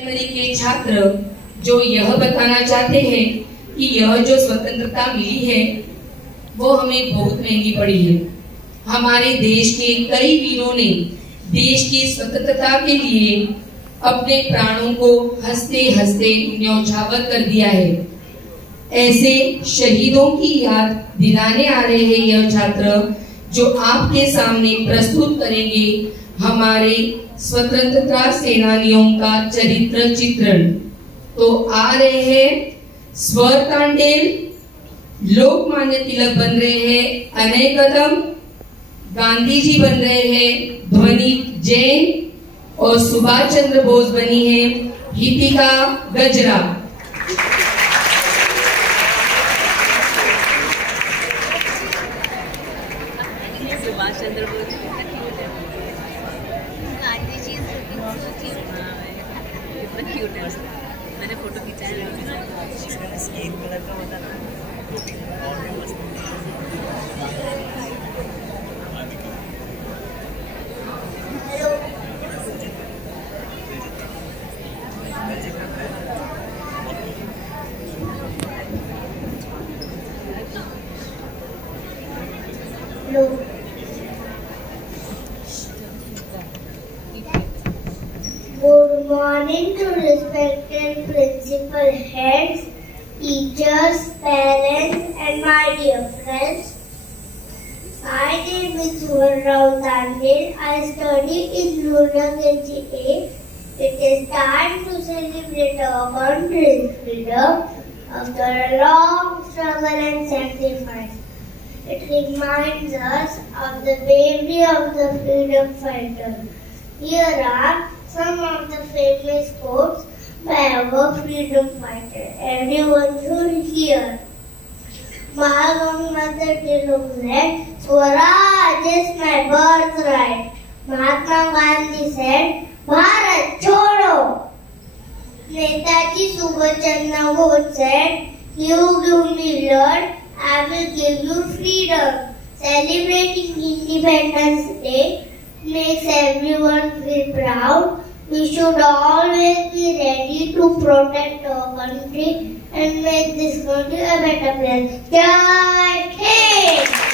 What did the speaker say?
Primary के छात्र जो यह बताना चाहते हैं कि यह जो स्वतंत्रता मिली है वो हमें बहुत महंगी पड़ी है। हमारे देश के कई वीरों ने देश की स्वतंत्रता के लिए अपने प्राणों को हंसते हंसते न्यौछावर कर दिया है। ऐसे शहीदों की याद दिलाने आ रहे हैं यह छात्र जो आपके सामने प्रस्तुत करेंगे हमारे स्वतंत्रता सेनानियों का चरित्र चित्रण। तो आ रहे हैं स्वर तांडेल, लोकमान्य तिलक बन रहे हैं अनय कदम, गांधी जी बन रहे हैं ध्वनि जैन और सुभाष चंद्र बोस बनी है हितिका गजरा। सुभाष चंद्र बोस गांधी जी कितना क्यूट है। मैंने फोटो खिंचाया स्किन कलर का होता था और भी मस्त। Good morning to respected principal heads, teachers, parents and my dear friends. My name is Jr.kg. I study in Jr.kg. It is time to celebrate our country's freedom after a long struggle and sacrifice. It reminds us of the bravery of the freedom fighter. Here are some of the famous quotes by our freedom fighter. Everyone should hear. Mahatma Tilak said, Swaraj is my birthright. Mahatma Gandhi said, Bharat Chodo. Netaji Subhash Chandra Bose said, You give me blood, I will give you freedom. Celebrating Independence Day makes everyone feel proud. We should always be ready to protect our country and make this country a better place. Jai Hind!